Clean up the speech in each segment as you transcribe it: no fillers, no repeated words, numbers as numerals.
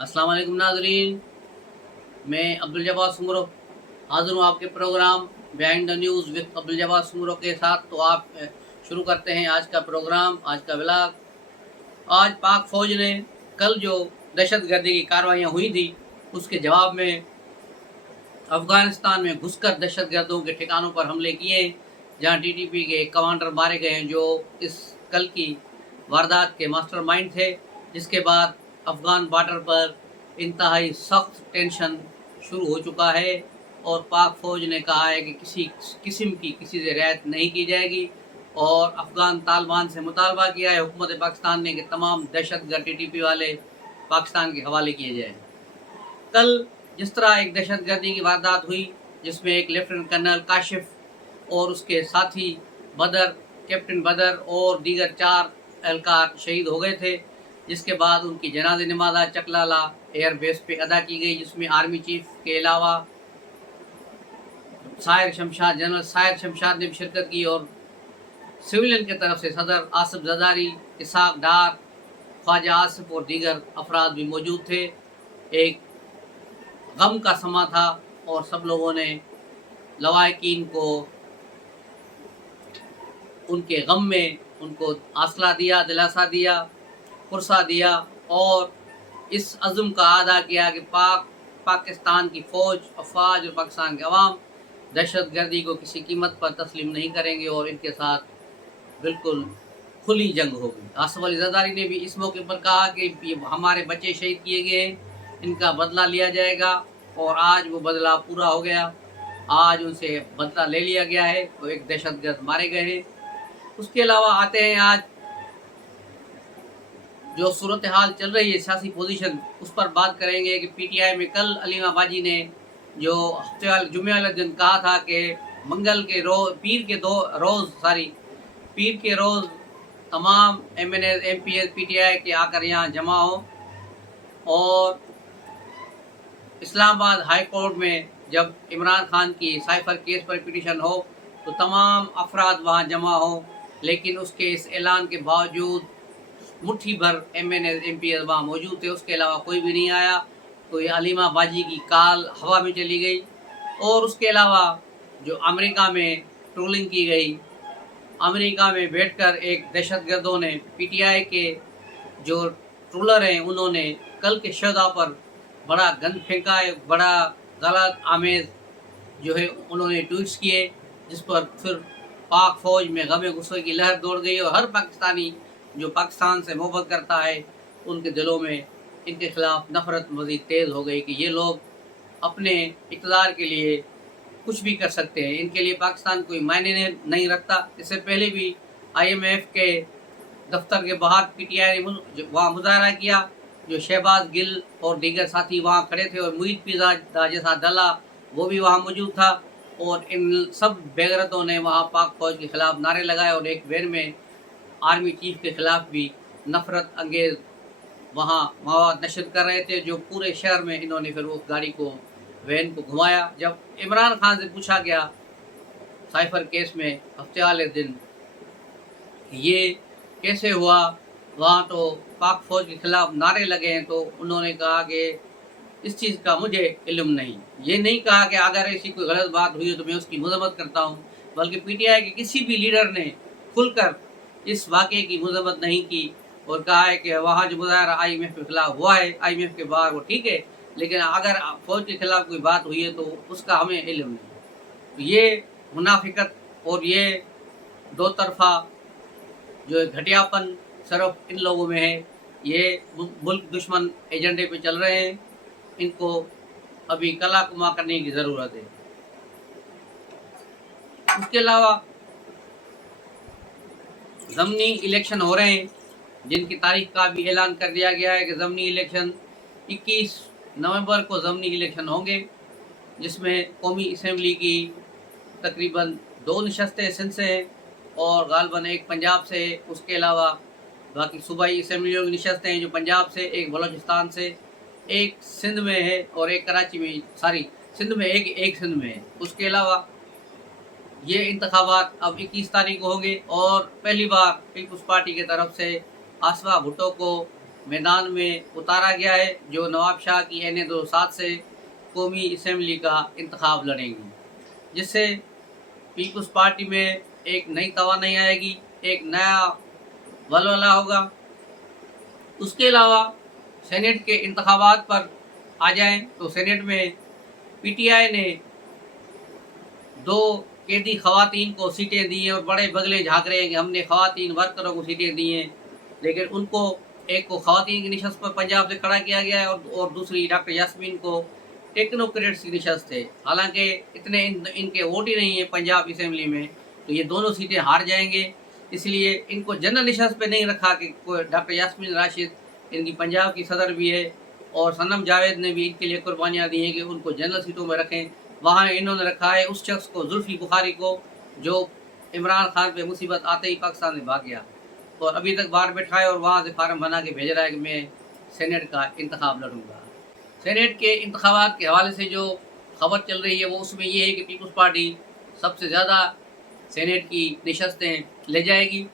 अस्सलाम वालेकुम नाज़रीन। मैं अब्दुल जब्बार सुमरो हाज़िर हूँ आपके program behind the news with Abdul Jabbar Soomro के साथ। तो आप शुरू करते हैं आज का प्रोग्राम, आज का व्लॉग। आज पाक फ़ौज ने कल जो दहशतगर्दी की कार्रवाइयाँ हुई थी, उसके जवाब में अफ़गानिस्तान में घुसकर दहशतगर्दों के ठिकानों पर हमले किए, जहाँ टीटीपी के कमांडर मारे गए हैं, जो इस कल की वारदात के मास्टरमाइंड थे। जिसके बाद अफ़गान बॉर्डर पर इंतहाई सख्त टेंशन शुरू हो चुका है और पाक फ़ौज ने कहा है कि किसी किस्म की किसी से रियायत नहीं की जाएगी और अफ़गान तालिबान से मुतालबा किया है हुकूमत पाकिस्तान ने कि तमाम दहशतगर्द टीटीपी वाले पाकिस्तान के हवाले किए जाएँ। कल जिस तरह एक दहशतगर्दी की वारदात हुई, जिसमें एक लेफ्टिनेंट कर्नल काशिफ और उसके साथी बदर, कैप्टन बदर और दीगर 4 एहलकार शहीद हो गए थे, जिसके बाद उनकी जनाज़े नमाज़ चकलाला एयर बेस पे अदा की गई, जिसमें आर्मी चीफ के अलावा जनरल साहिर शमशाद ने भी शिरकत की और सिविलियन की तरफ से सदर आसिफ जरदारी, इसहाक डार, ख्वाजा आसिफ और दीगर अफराद भी मौजूद थे। एक गम का समा था और सब लोगों ने लवाहिकीन को उनके गम में उनको हौसला दिया, दिलासा दिया, पुरसा दिया और इस अज़्म का अदा किया कि पाकिस्तान की फ़ौज, अफवाज और पाकिस्तान के अवाम दहशतगर्दी को किसी कीमत पर तस्लीम नहीं करेंगे और इनके साथ बिल्कुल खुली जंग होगी। आसिफ अली जरदारी ने भी इस मौके पर कहा कि ये हमारे बच्चे शहीद किए गए हैं, इनका बदला लिया जाएगा और आज वो बदला पूरा हो गया। आज उनसे बदला ले लिया गया है, वो एक दहशतगर्द मारे गए हैं। उसके अलावा आते हैं आज जो सूरत हाल चल रही है, सियासी पोजीशन, उस पर बात करेंगे कि पीटीआई में कल अलीमा बाजी ने जो जुमे वाले दिन कहा था कि पीर के रोज़ तमाम एमएनए एमपीएस पीटीआई के आकर यहाँ जमा हो और इस्लामाबाद हाई कोर्ट में जब इमरान खान की साइफर केस पर पिटीशन हो तो तमाम अफराद वहाँ जमा हो, लेकिन उसके इस ऐलान के बावजूद मुट्ठी भर एमएनए एमपीएस वहाँ मौजूद थे, उसके अलावा कोई भी नहीं आया। तो ये अलीमा बाजी की काल हवा में चली गई। और उसके अलावा जो अमेरिका में ट्रोलिंग की गई, अमेरिका में बैठकर एक दहशतगर्दों ने पीटीआई के जो ट्रोलर हैं, उन्होंने कल के शहदा पर बड़ा गंद फेंका है, बड़ा गलत आमेज जो है उन्होंने ट्वीट्स किए, जिस पर फिर पाक फ़ौज में गमे गुस्से की लहर दौड़ गई और हर पाकिस्तानी जो पाकिस्तान से मोहब्बत करता है, उनके दिलों में इनके खिलाफ नफ़रत मज़ीद तेज़ हो गई कि ये लोग अपने इक़्तिदार के लिए कुछ भी कर सकते हैं, इनके लिए पाकिस्तान कोई मायने नहीं रखता। इससे पहले भी IMF के दफ्तर के बाहर पीटीआई ने वहाँ मुजाहरा किया, जो शहबाज गिल और दीगर साथी वहाँ खड़े थे और मुईद पिज़ा जैसा दला वो भी वहाँ मौजूद था और इन सब बेगरतों ने वहाँ पाक फ़ौज के ख़िलाफ़ नारे लगाए और एक वैन में आर्मी चीफ के ख़िलाफ़ भी नफ़रत अंगेज़ वहाँ मवाद नशर कर रहे थे, जो पूरे शहर में इन्होंने फिर उस गाड़ी को, वैन को घुमाया। जब इमरान खान से पूछा गया साइफर केस में हफ्ते वाले दिन ये कैसे हुआ, वहाँ तो पाक फ़ौज के ख़िलाफ़ नारे लगे हैं, तो उन्होंने कहा कि इस चीज़ का मुझे इल्म नहीं। ये नहीं कहा कि अगर ऐसी कोई गलत बात हुई है तो मैं उसकी मज़म्मत करता हूँ, बल्कि पीटीआई के किसी भी लीडर ने खुलकर इस वाक़े की मज़म्मत नहीं की और कहा है कि वहाँ जो मुज़ाहरा IMF के ख़िलाफ़ हुआ है, IMF के बाहर, वो ठीक है, लेकिन अगर फ़ौज के ख़िलाफ़ कोई बात हुई है तो उसका हमें इल्म नहीं। तो ये मुनाफ़िकत और ये दो तरफ़ा जो घटियापन सिर्फ इन लोगों में है, ये मुल्क दुश्मन एजेंडे पे चल रहे हैं, इनको अभी कला कुमा करने की ज़रूरत है। उसके अलावा ज़मनी इलेक्शन हो रहे हैं, जिनकी तारीख का भी ऐलान कर दिया गया है कि ज़मनी इलेक्शन 21 नवंबर को ज़मनी इलेक्शन होंगे, जिसमें कौमी असम्बली की तकरीबन 2 नशस्तें सिंध से हैं और गालबन एक पंजाब से है। उसके अलावा बाकी सूबाई असम्बलियों की नशस्तें हैं जो पंजाब से, एक बलोचिस्तान से, एक सिंध में है और एक कराची में, सिंध में एक सिंध में है। उसके अलावा ये इंतखाबात अब 21 तारीख को होंगे और पहली बार पीपल्स पार्टी की तरफ से आसफा भुट्टो को میدان میں اتارا گیا ہے جو نواب شاہ کی این 2007 سے قومی اسمبلی کا انتخاب لڑیں گی، جس سے پیپلز پارٹی میں ایک نئی توانائی آئے گی، ایک نیا ولولہ ہوگا۔ اس کے علاوہ سینٹ کے انتخابات پر آ جائیں تو سینٹ میں پی ٹی آئی نے 2 قیدی خواتین کو سیٹیں دی ہیں اور بڑے بگلے جھانک رہے ہیں کہ ہم نے خواتین ورکروں کو سیٹیں دی ہیں، لیکن ان کو ایک کو خواتین کی نشست پر پنجاب سے کھڑا کیا گیا ہے اور دوسری ڈاکٹر یاسمین کو ٹیکنوکریٹس کی نشست ہے۔ حالانکہ اتنے ان کے ووٹ ہی نہیں ہیں پنجاب اسمبلی میں، تو یہ دونوں سیٹیں ہار جائیں گے۔ اس لیے ان کو جنرل نشست پہ نہیں رکھا کہ ڈاکٹر یاسمین راشد ان کی پنجاب کی صدر بھی ہے، اور صنم جاوید نے بھی ان کے لیے قربانیاں دی ہیں کہ ان کو جنرل سیٹوں میں رکھیں۔ وہاں انہوں نے رکھا ہے اس شخص کو، زلفی بخاری کو، جو عمران خان پہ مصیبت آتے ہی پاکستان سے بھاگ گیا اور ابھی تک باہر بیٹھا ہے، اور وہاں سے فارم بنا کے بھیج رہا ہے کہ میں سینٹ کا انتخاب لڑوں گا۔ سینٹ کے انتخابات کے حوالے سے جو خبر چل رہی ہے وہ اس میں یہ ہے کہ پیپلز پارٹی سب سے زیادہ سینٹ کی نشستیں لے جائے گی،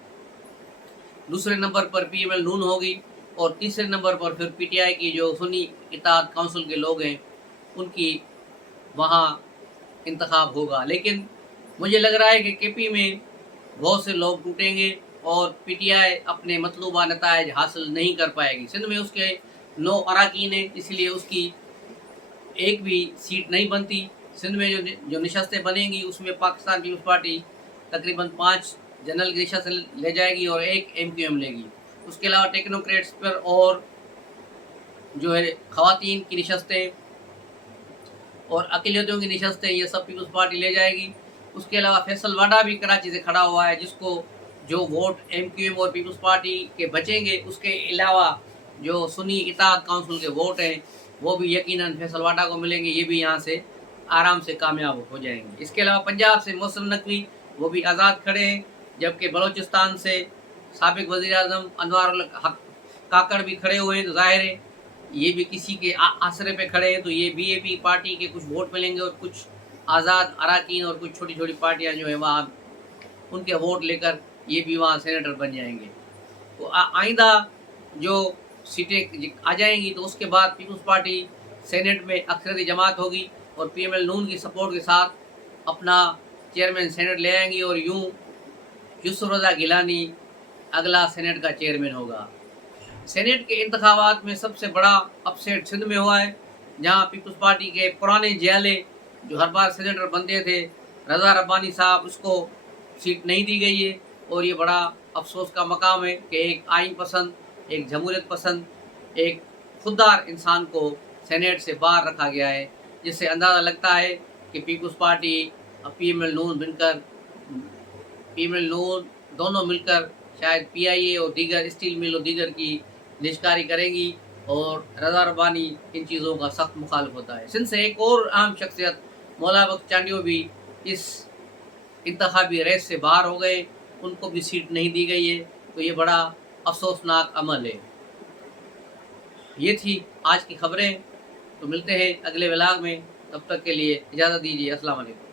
دوسرے نمبر پر پی ایم ایل نون ہوگی، اور تیسرے نمبر پر پھر پی ٹی آئی کی جو سنی اتحاد کونسل کے لوگ ہیں ان کی وہاں انتخاب ہوگا۔ لیکن مجھے لگ رہا ہے کہ کے پی میں بہت سے لوگ ٹوٹیں گے اور پی ٹی آئی اپنے مطلوبہ نتائج حاصل نہیں کر پائے گی۔ سندھ میں اس کے 9 اراکین ہیں، اس لیے اس کی ایک بھی سیٹ نہیں بنتی۔ سندھ میں جو نشستیں بنیں گی اس میں پاکستان پیپلز پارٹی تقریباً 5 جنرل کی نشستیں لے جائے گی اور 1 ایم کیو ایم لے گی۔ اس کے علاوہ ٹیکنوکریٹس پر اور جو ہے خواتین کی نشستیں اور اقلیتوں کی نشستیں یہ سب پیپلز پارٹی لے جائے گی۔ اس کے علاوہ فیصل واڈا بھی کراچی سے کھڑا ہوا ہے، جس کو جو ووٹ ایم کیو ایم اور پیپلز پارٹی کے بچیں گے، اس کے علاوہ جو سنی اتحاد کونسل کے ووٹ ہیں وہ بھی یقیناً فیصل واڈا کو ملیں گے، یہ بھی یہاں سے آرام سے کامیاب ہو جائیں گے۔ اس کے علاوہ پنجاب سے محسن نقوی وہ بھی آزاد کھڑے ہیں، جبکہ بلوچستان سے سابق وزیر اعظم انوار الحق کاکڑ بھی کھڑے ہوئے ہیں، تو ظاہر ہے یہ بھی کسی کے آسرے پہ کھڑے ہیں، تو یہ بی اے پی پارٹی کے کچھ ووٹ ملیں گے اور کچھ آزاد اراکین اور کچھ چھوٹی چھوٹی پارٹیاں جو ہیں وہاں ان کے ووٹ لے کر یہ بھی وہاں سینیٹر بن جائیں گے۔ تو آئندہ جو سیٹیں آ جائیں گی تو اس کے بعد پیپلز پارٹی سینٹ میں اکثریتی جماعت ہوگی اور پی ایم ایل نون کی سپورٹ کے ساتھ اپنا چیئرمین سینٹ لے آئیں گی، اور یوں یوسف رضا گیلانی اگلا سینٹ کا چیئرمین ہوگا۔ سینٹ کے انتخابات میں سب سے بڑا اپ سیٹ سندھ میں ہوا ہے، جہاں پیپلز پارٹی کے پرانے جیالے جو ہر بار سینیٹر بنتے تھے، رضا ربانی صاحب، اس کو سیٹ نہیں دی گئی ہے، اور یہ بڑا افسوس کا مقام ہے کہ ایک آئین پسند، ایک جمہوریت پسند، ایک خوددار انسان کو سینیٹ سے باہر رکھا گیا ہے، جس سے اندازہ لگتا ہے کہ پیپلز پارٹی اور پی ایم ایل نون دونوں مل کر شاید پی آئی اے اور دیگر اسٹیل مل اور دیگر کی نشکاری کریں گی، اور رضا ربانی ان چیزوں کا سخت مخالف ہوتا ہے۔ سندھ سے ایک اور اہم شخصیت مولا بخش چانڈیو بھی اس انتخابی ریس سے باہر ہو گئے، ان کو بھی سیٹ نہیں دی گئی ہے، تو یہ بڑا افسوسناک عمل ہے۔ یہ تھی آج کی خبریں، تو ملتے ہیں اگلے ولاگ میں، تب تک کے لیے اجازت دیجیے۔ السلام علیکم۔